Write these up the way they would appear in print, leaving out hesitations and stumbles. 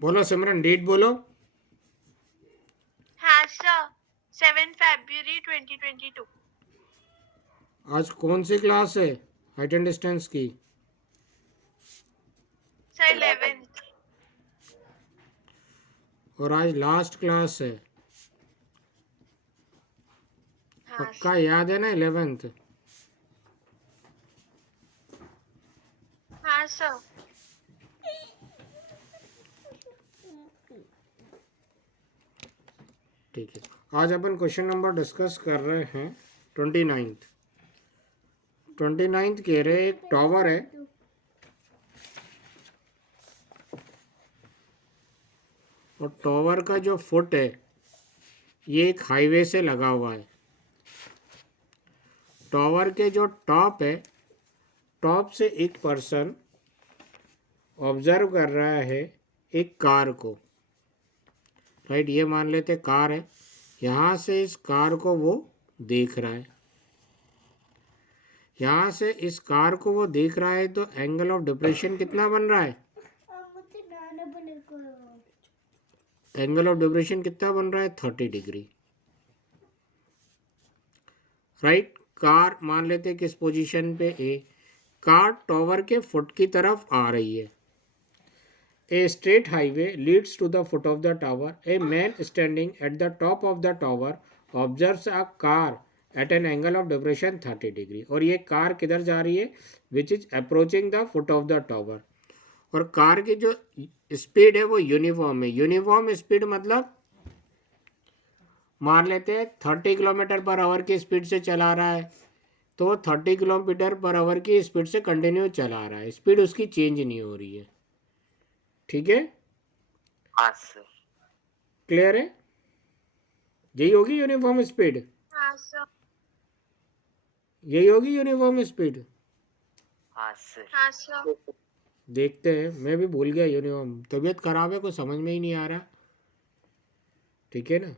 बोलो सिमरन, डेट बोलो। हाँ सर, 7 फरवरी 2022। आज कौन सी क्लास है हाइट एंड डिस्टेंस की? Sir 11th। और आज लास्ट क्लास है। हाँ पक्का सर। याद है ना 11th? हाँ सर। ठीक है, आज अपन क्वेश्चन नंबर डिस्कस कर रहे हैं 29th। 29th कह रहे एक टावर है और टावर का जो फुट है ये एक हाईवे से लगा हुआ है। टावर के जो टॉप है, टॉप से एक पर्सन ऑब्जर्व कर रहा है एक कार को। राइट, ये मान लेते कार है। यहाँ से इस कार को वो देख रहा है। यहाँ से इस कार को वो देख रहा है तो एंगल ऑफ डिप्रेशन कितना बन रहा है? एंगल ऑफ डिप्रेशन कितना बन रहा है? 30 डिग्री। राइट, कार मान लेते किस पोजीशन पे ए, कार टावर के फुट की तरफ आ रही है। A straight highway leads to the foot of the tower. A man standing at the top of the tower observes a car at an angle of depression 30 degree. और ये car किधर जा रही है? Which is approaching the foot of the tower. और car की जो speed है वो यूनिफॉर्म है। यूनिफॉर्म स्पीड मतलब मान लेते हैं 30 किलोमीटर पर आवर की स्पीड से चला रहा है, तो वो 30 किलोमीटर पर आवर की स्पीड से कंटिन्यू चला रहा है। स्पीड उसकी चेंज नहीं हो रही है। ठीक है, हाँ सर। क्लियर है? यही होगी यूनिफॉर्म स्पीड। हाँ सर। यही होगी यूनिफॉर्म स्पीड। हाँ सर। हाँ सर। देखते हैं, मैं भी भूल गया यूनिफॉर्म, तबीयत खराब है, कुछ समझ में ही नहीं आ रहा। ठीक है ना।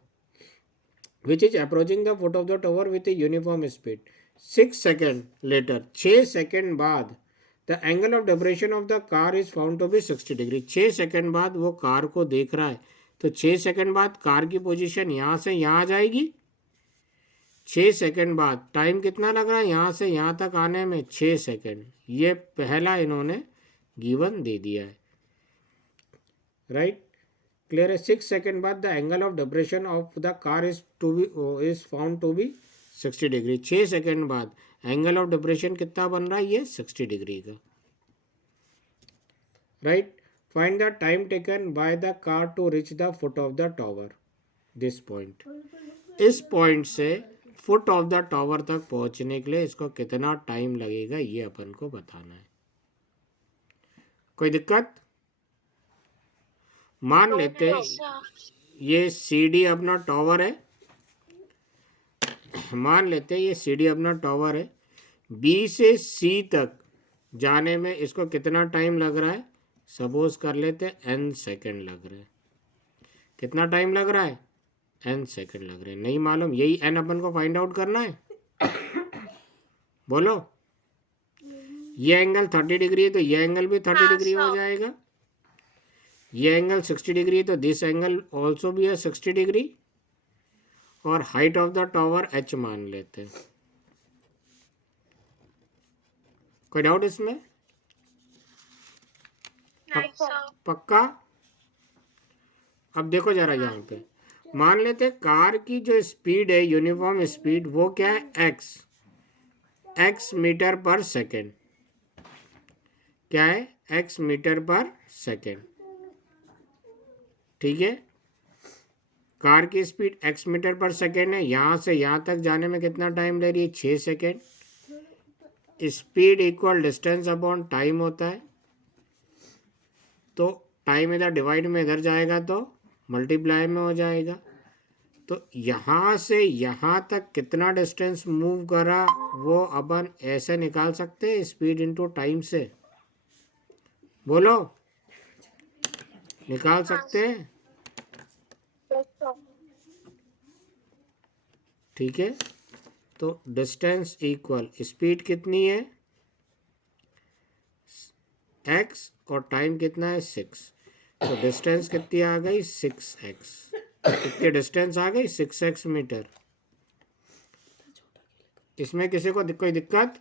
Which is approaching the foot of the tower with a uniform speed. 6 second later, 6 second बाद the angle of depression of the car is found to be 60 degree. 6 second बाद वो कार को देख रहा है, तो 6 सेकेंड बाद कार की पोजीशन यहाँ से यहाँ आ जाएगी। 6 सेकेंड बाद टाइम कितना लग रहा है यहाँ से यहाँ तक आने में? 6 सेकेंड। ये पहला इन्होंने गिवन दे दिया है। राइट, क्लियर है? 6 सेकेंड बाद the angle of depression of the car is found to be 60 degree. 6 second बाद एंगल ऑफ डिप्रेशन कितना बन रहा है? ये 60 डिग्री का। Right, find the time taken by the car to reach the foot of the tower. This point, इस point से foot of the tower तक पहुंचने के लिए इसको कितना टाइम लगेगा ये अपन को बताना है। कोई दिक्कत? मान लेते ये सीडी अपना टावर है। मान लेते ये सीडी अपना टावर है। बी से सी तक जाने में इसको कितना टाइम लग रहा है? सपोज कर लेते n सेकेंड लग रहे हैं। कितना टाइम लग रहा है? n सेकेंड लग रहे हैं। नहीं मालूम, यही n अपन को फाइंड आउट करना है। बोलो, ये एंगल 30 डिग्री है तो ये एंगल भी 30 डिग्री हो जाएगा। ये एंगल 60 डिग्री है तो दिस एंगल ऑल्सो भी है 60 डिग्री। और height of the tower h मान लेते हैं। कोई डाउट इसमें? पक्का? अब देखो जरा यहाँ पे, मान लेते कार की जो स्पीड है यूनिफॉर्म स्पीड, वो क्या है? x metre per second. क्या है? x metre per second. ठीक है, कार की speed x metre per second है। यहाँ से यहाँ तक जाने में कितना टाइम ले रही है? 6 second. Speed equal distance upon time होता है, तो टाइम इधर डिवाइड में इधर जाएगा तो मल्टीप्लाई में हो जाएगा। तो यहाँ से यहाँ तक कितना डिस्टेंस मूव करा वो अपन ऐसे निकाल सकते हैं, स्पीड इनटू टाइम से। बोलो, निकाल सकते हैं? ठीक है, तो डिस्टेंस इक्वल स्पीड कितनी है? x और टाइम कितना है? 6। तो डिस्टेंस कितनी आ गई 6x। कितनी डिस्टेंस आ गई 6x मीटर। इसमें किसी को कोई दिक्कत?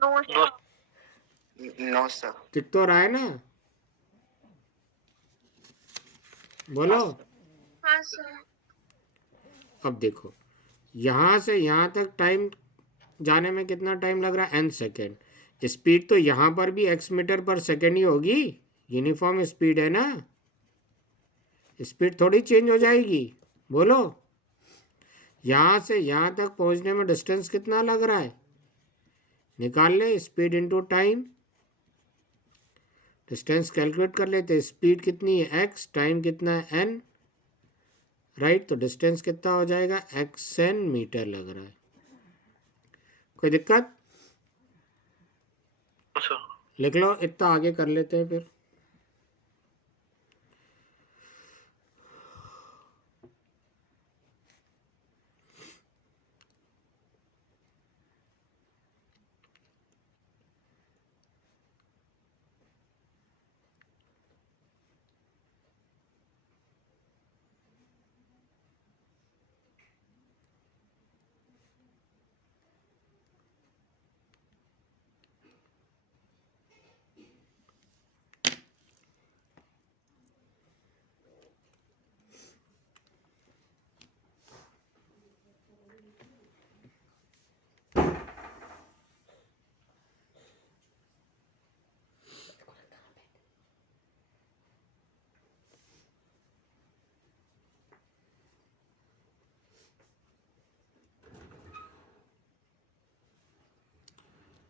No, no sir. No sir. दिख तो रहा है ना? बोलो। हाँ सर. अब देखो, यहाँ से यहाँ तक टाइम जाने में कितना टाइम लग रहा है? n second. स्पीड तो यहाँ पर भी x मीटर पर सेकेंड ही होगी, यूनिफॉर्म स्पीड है ना, स्पीड थोड़ी चेंज हो जाएगी। बोलो, यहाँ से यहाँ तक पहुँचने में डिस्टेंस कितना लग रहा है? निकाल ले, speed into time. Distance calculate कर लेते। स्पीड कितनी है x, टाइम कितना है n, राइट। तो डिस्टेंस कितना हो जाएगा? xn मीटर लग रहा है। कोई दिक्कत? सर लिख लो, इतना आगे कर लेते हैं फिर।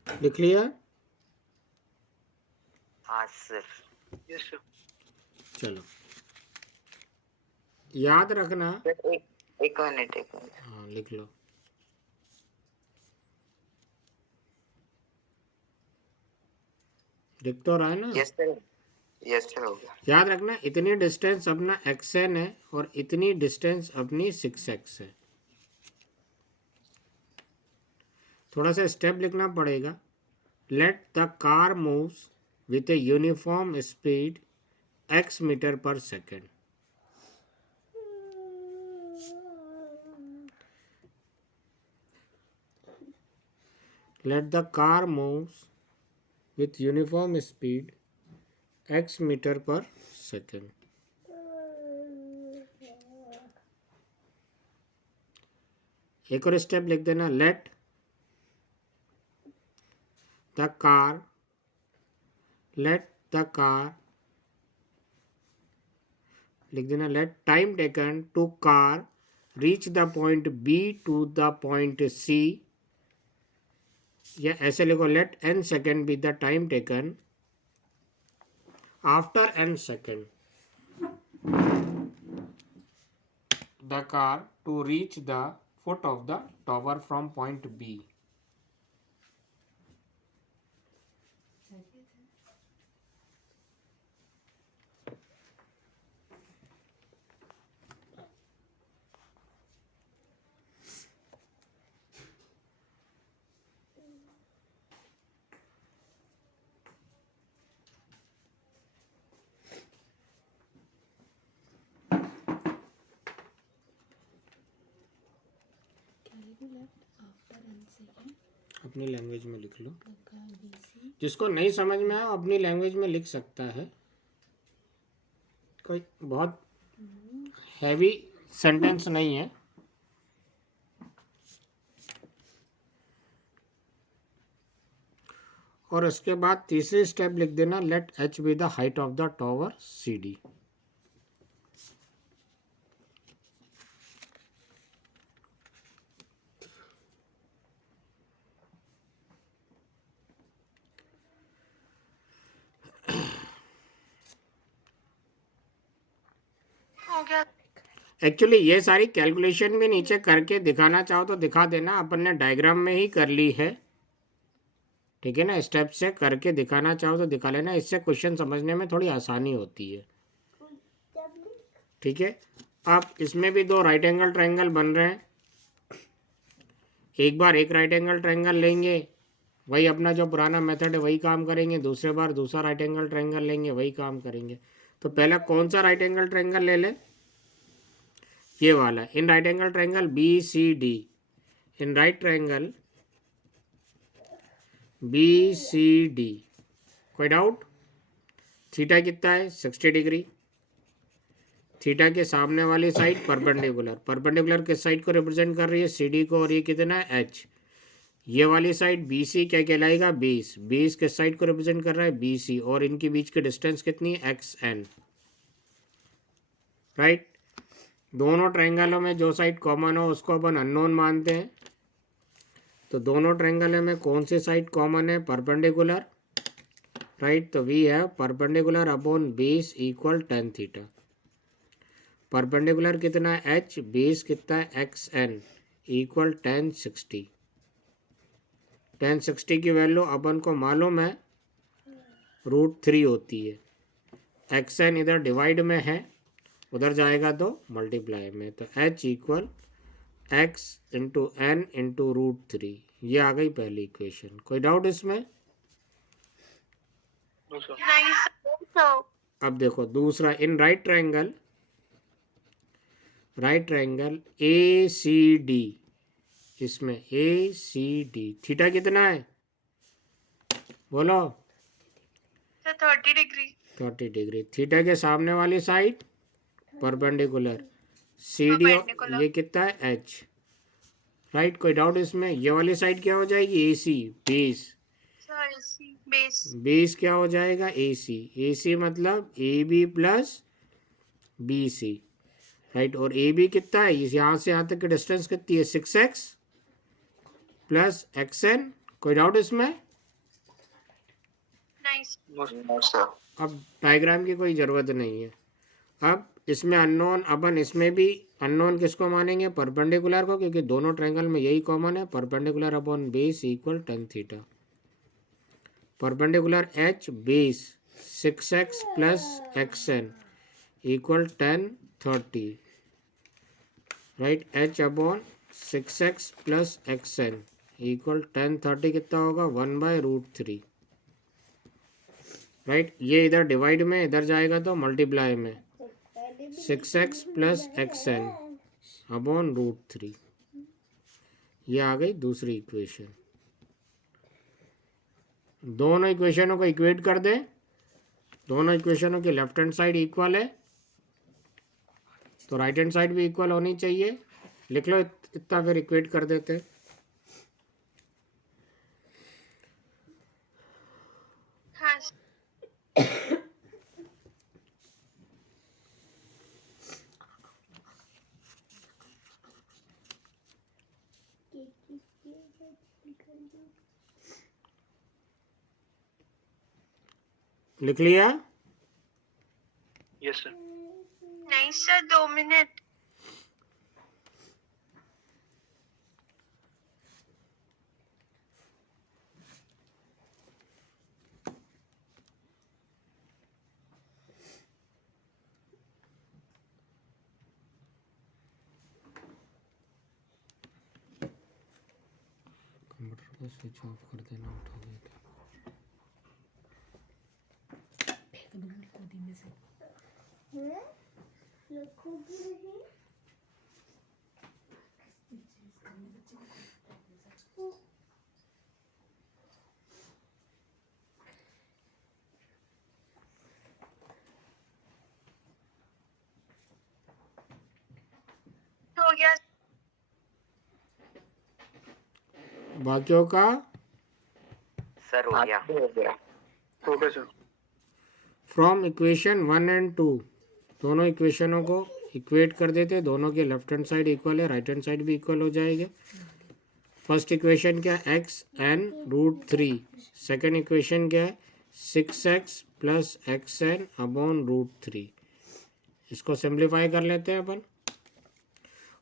लिख लिया? हाँ सर। Yes sir. चलो, याद रखना। एक मिनट। हाँ, लिख लो। दिख तो रहा है ना? Yes sir. यस सर हो गया। याद रखना, इतनी डिस्टेंस अपना xn है और इतनी डिस्टेंस अपनी 6x है। थोड़ा सा स्टेप लिखना पड़ेगा। Let the car moves with a uniform speed x metre per second. Let the car moves with uniform speed x metre per second. एक और स्टेप लिख देना। लेट द कार लिख देना। Let time taken to car reach the point B to the point C, या ऐसे लिखो, let n second be the time taken after n second the car to reach the foot of the tower from point B. अपनी language में लिख लो। जिसको नहीं समझ में आए अपनी लैंग्वेज में लिख सकता है। कोई बहुत हैवी सेंटेंस नहीं है। और उसके बाद तीसरी स्टेप लिख देना। Let h be the height of the tower CD। हो गया. एक्चुअली ये सारी कैलकुलेशन भी नीचे करके दिखाना चाहो तो दिखा देना, अपन ने डायग्राम में ही कर ली है, ठीक है ना। स्टेप से करके दिखाना चाहो तो दिखा लेना, इससे क्वेश्चन समझने में थोड़ी आसानी होती है, ठीक है। अब इसमें भी दो राइट एंगल ट्रायंगल बन रहे हैं। एक बार एक राइट एंगल ट्रायंगल लेंगे, वही अपना जो पुराना मेथड है वही काम करेंगे, दूसरे बार दूसरा राइट एंगल ट्रायंगल लेंगे, वही काम करेंगे। तो पहला कौन सा राइट एंगल ट्रायंगल ले लें? ये वाला। In right angle triangle B C D, in right triangle B C D, कोई डाउट? थीटा कितना है? 60 डिग्री। थीटा के सामने वाली साइड परपेंडिकुलर, परपेंडिकुलर किस साइड को रिप्रेजेंट कर रही है? सी डी को। और ये कितना है? एच। ये वाली साइड बी सी क्या कहलाएगा? 20। 20 किस साइड को रिप्रेजेंट कर रहा है? B C. और इनके बीच की डिस्टेंस कितनी है? X N. राइट। दोनों ट्रायंगलों में जो साइड कॉमन हो उसको अपन अननोन मानते हैं। तो दोनों ट्रायंगल में कौन सी साइड कॉमन है? परपेंडिकुलर। राइट। तो we have perpendicular upon base equal tan theta. Perpendicular कितना है? एच। बेस कितना है? X N equal tan 60। tan 60 की वैल्यू अपन को मालूम है √3 होती है। एक्स एन इधर डिवाइड में है, उधर जाएगा तो मल्टीप्लाई में। तो H equal X into N into √3। ये आ गई पहली इक्वेशन। कोई डाउट इसमें? नहीं सर। अब देखो दूसरा। In right triangle A C D, इसमें ए सी डी थीटा कितना है? बोलो। Sir 30 degree. 30 डिग्री। थीटा के सामने वाली side perpendicular, C D. Perpendicular. ये कितना है? एच। राइट। कोई डाउट इसमें? ये वाली साइड क्या हो जाएगी? A C, base. सर इसी बेस। बेस क्या हो जाएगा? A C. ए सी मतलब A B plus B C. Right. और ए बी कितना है? यहाँ से यहाँ तक की डिस्टेंस कितनी है? 6x plus X N. कोई डाउट इसमें? नहीं नो सर। अब डायग्राम की कोई ज़रूरत नहीं है। अब इसमें अननोन, अपन इसमें भी अननोन किसको मानेंगे? परपेंडिकुलर को, क्योंकि दोनों ट्रायंगल में यही कॉमन है। Perpendicular upon base equal tan theta. Perpendicular H base 6x plus X N equal tan 30। Right. H upon 6x plus X N equal tan 30 कितना होगा? 1/√3। राइट। ये इधर डिवाइड में, इधर जाएगा तो मल्टीप्लाई में। 6x plus X N upon √3। ये आ गई दूसरी इक्वेशन। दोनों इक्वेशनों को इक्वेट कर दें। दोनों इक्वेशनों की लेफ्ट हैंड साइड इक्वल है तो राइट हैंड साइड भी इक्वल होनी चाहिए। लिख लो इतना, फिर इक्वेट कर देते हैं। हाँ लिख लिया? Yes sir. नहीं सर 2 मिनट। कंप्यूटर को स्विच ऑफ कर देना, उठोगे तो। हो गया बाकियों का सर हो गया। Okay sir. From equation 1 and 2 दोनों इक्वेशनों को इक्वेट कर देते। दोनों के लेफ्ट हैंड साइड इक्वल है, राइट हैंड साइड भी इक्वल हो जाएंगे। फर्स्ट इक्वेशन क्या है? X N √3। सेकेंड इक्वेशन क्या है? 6x plus X N upon √3। इसको सिंप्लीफाई कर लेते हैं अपन।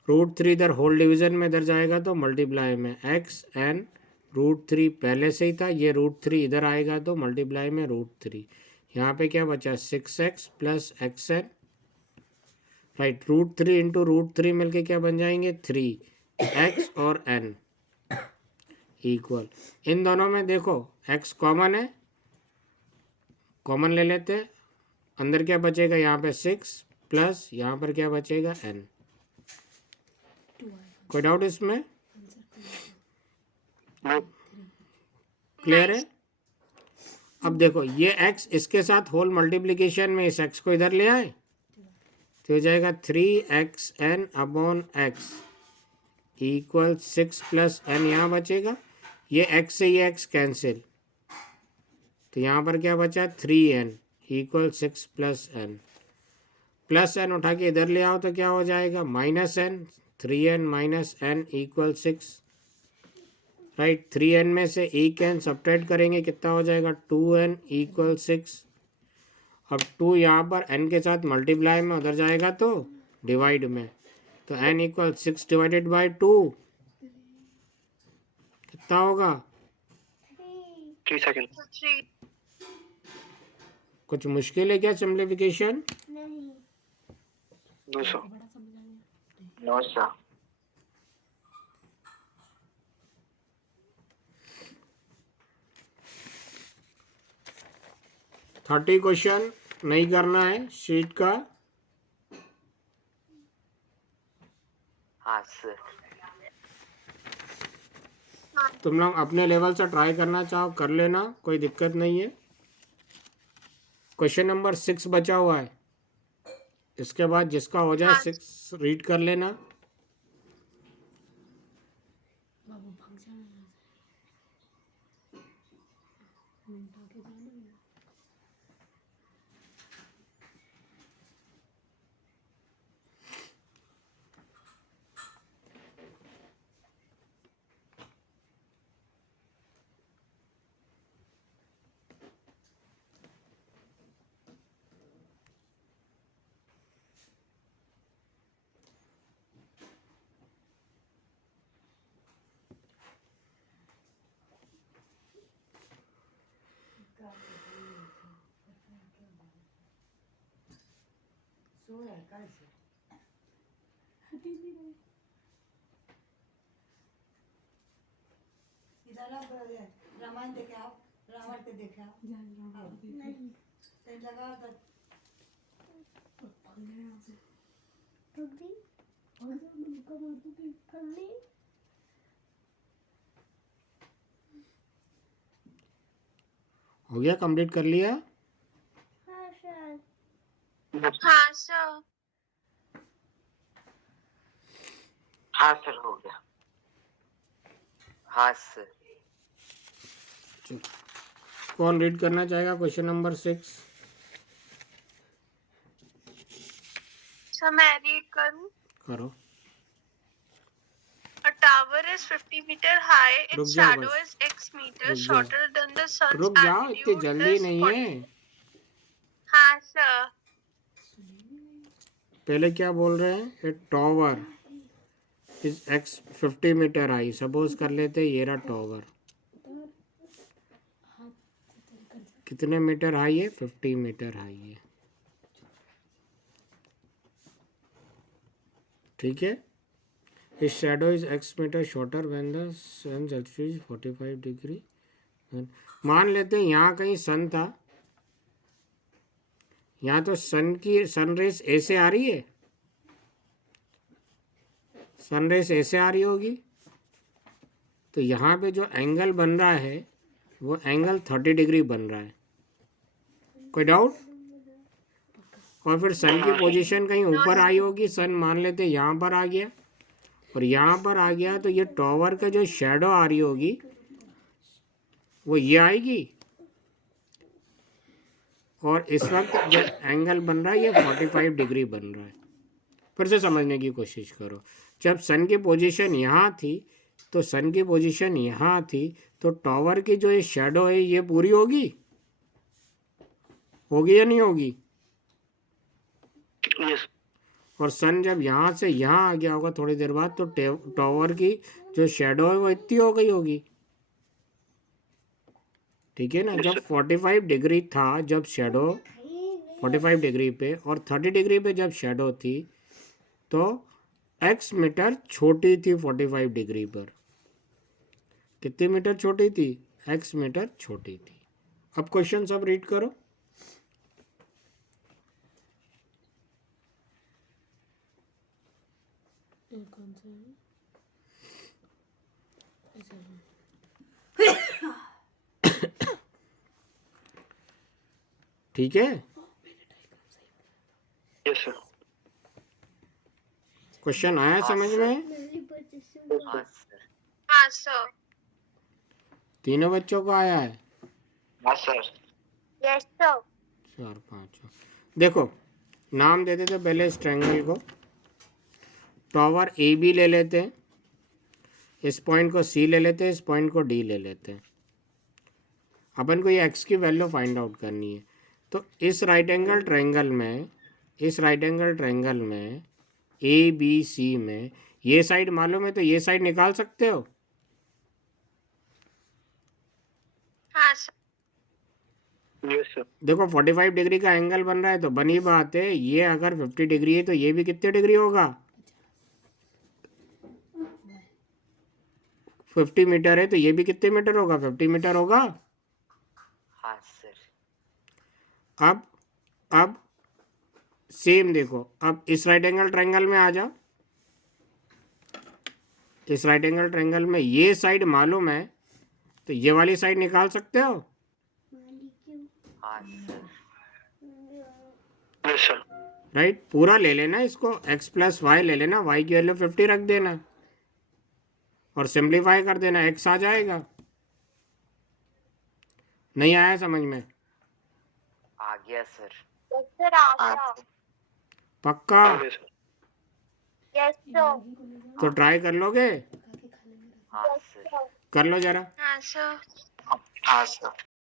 √3 इधर होल डिवीजन में इधर जाएगा तो मल्टीप्लाई में। एक्स एन √3 पहले से ही था, ये √3 इधर आएगा तो मल्टीप्लाई में √3। यहाँ पे क्या बचा? 6x plus X N. Right. √3 into √3 मिलके क्या बन जाएंगे? 3 x और n। इक्वल, इन दोनों में देखो x कॉमन है, कॉमन ले लेते हैं, अंदर क्या बचेगा यहाँ पे 6 प्लस यहाँ पर क्या बचेगा n। कोई डाउट इसमें? क्लियर है? अब देखो ये x इसके साथ होल मल्टीप्लिकेशन में इस x को इधर ले आए तो हो जाएगा 3xn upon x equal 6 plus n, यहाँ बचेगा, ये x से ये x कैंसिल, तो यहाँ पर क्या बचा 3n इक्वल 6 प्लस n उठा के इधर ले आओ तो क्या हो जाएगा minus n, 3n minus n equal 6, right. 3n में से एक n सब्ट्रैक्ट करेंगे कितना हो जाएगा 2n इक्वल 6। अब 2 यहाँ पर n के साथ मल्टीप्लाई में उधर जाएगा तो डिवाइड में, तो n इक्वल 6 डिवाइडेड बाई 2 कितना होगा? 3 सेकंड। 3. कुछ मुश्किल है क्या सिंप्लीफिकेशन? 200। No sir. 30 क्वेश्चन नहीं करना है शीट का। हाँ सर। तुम लोग अपने लेवल से ट्राई करना चाहो कर लेना, कोई दिक्कत नहीं है। क्वेश्चन नंबर 6 बचा हुआ है, इसके बाद जिसका हो जाए 6 रीड कर लेना। इधर आप रामायण देखे, आप रावण के देखे आप नहीं तो लगा था हो गया, कंप्लीट कर लिया? हाँ सर. हाँ सर हो गया। हाँ सर। चलो, कौन रीड करना चाहेगा क्वेश्चन नंबर 6? सर मैं रीड करूँ. करो। A tower is 50 meter high. रुक Its जाओ shadow बस, is x meter रुक जाओ, shorter than the sun's रुक जाओ, इतनी altitude जल्दी is नहीं 40. है। हाँ सर. पहले क्या बोल रहे हैं? A tower is x 50 metre high, suppose कर लेते हैं ये रहा टॉवर, कितने मीटर हाई है? 50 मीटर हाई है, ठीक है। इस shadow is x metre shorter when the sun altitude is 45 degree. मान लेते हैं यहाँ कहीं सन था, यहाँ तो सन की सनरेज ऐसे आ रही है, सनरेज ऐसे आ रही होगी, तो यहाँ पे जो एंगल बन रहा है वो एंगल 30 डिग्री बन रहा है। कोई डाउट? और फिर सन की पोजीशन कहीं ऊपर आई होगी, सन मान लेते यहाँ पर आ गया और यहाँ पर आ गया, तो ये टॉवर का जो शैडो आ रही होगी वो ये आएगी, और इस वक्त जो एंगल बन रहा है ये 45 डिग्री बन रहा है। फिर से समझने की कोशिश करो, जब सन की पोजीशन यहाँ थी तो सन की पोजीशन यहाँ थी, तो टॉवर की जो ये शैडो है ये पूरी होगी या नहीं होगी? यस। और सन जब यहाँ से यहाँ आ गया होगा थोड़ी देर बाद, तो टॉवर की जो शैडो है वो इतनी हो गई होगी, ठीक है ना। जब 45 डिग्री था, जब शैडो 45 डिग्री पे और 30 डिग्री पे जब शैडो थी, तो x मीटर छोटी थी 45 डिग्री पर, कितनी मीटर छोटी थी? x मीटर छोटी थी। अब क्वेश्चन सब रीड करो। कौन सा है? ठीक है, यस सर। क्वेश्चन आया समझ में? हाँ सर। हाँ सर। तीनों बच्चों को आया है? हाँ सर। Yes sir. 4 5। देखो नाम दे देते पहले इस ट्रायंगल को। टॉवर ए बी ले लेते हैं, इस पॉइंट को सी ले लेते हैं, इस पॉइंट को डी ले लेते हैं। अपन को ये एक्स की वैल्यू फाइंड आउट करनी है। तो इस राइट एंगल ट्रायंगल में ए बी सी में ये साइड मालूम है तो ये साइड निकाल सकते हो। हाँ सर। Yes sir. देखो 45 डिग्री का एंगल बन रहा है तो बनी बात है, ये अगर 50 डिग्री है तो ये भी कितने डिग्री होगा? 50 मीटर है तो ये भी कितने मीटर होगा? 50 मीटर होगा। हाँ सर। अब सेम देखो, अब इस राइट एंगल ट्रायंगल में आ जाओ। इस राइट एंगल ट्रायंगल में ये साइड मालूम है तो ये वाली साइड निकाल सकते हो। हाँ सर। Yes sir. राइट, पूरा ले लेना इसको, x प्लस वाई ले लेना, y की वैल्यू 50 रख देना और सिंप्लीफाई कर देना, x आ जाएगा। नहीं आया समझ में? आ गया सर। यस सर आ हाँ गया। सर। पक्का? Yes sir. Yes sir. तो ट्राई कर लोगे? हाँ सर। कर लो जरा। हाँ सर। हाँ सर।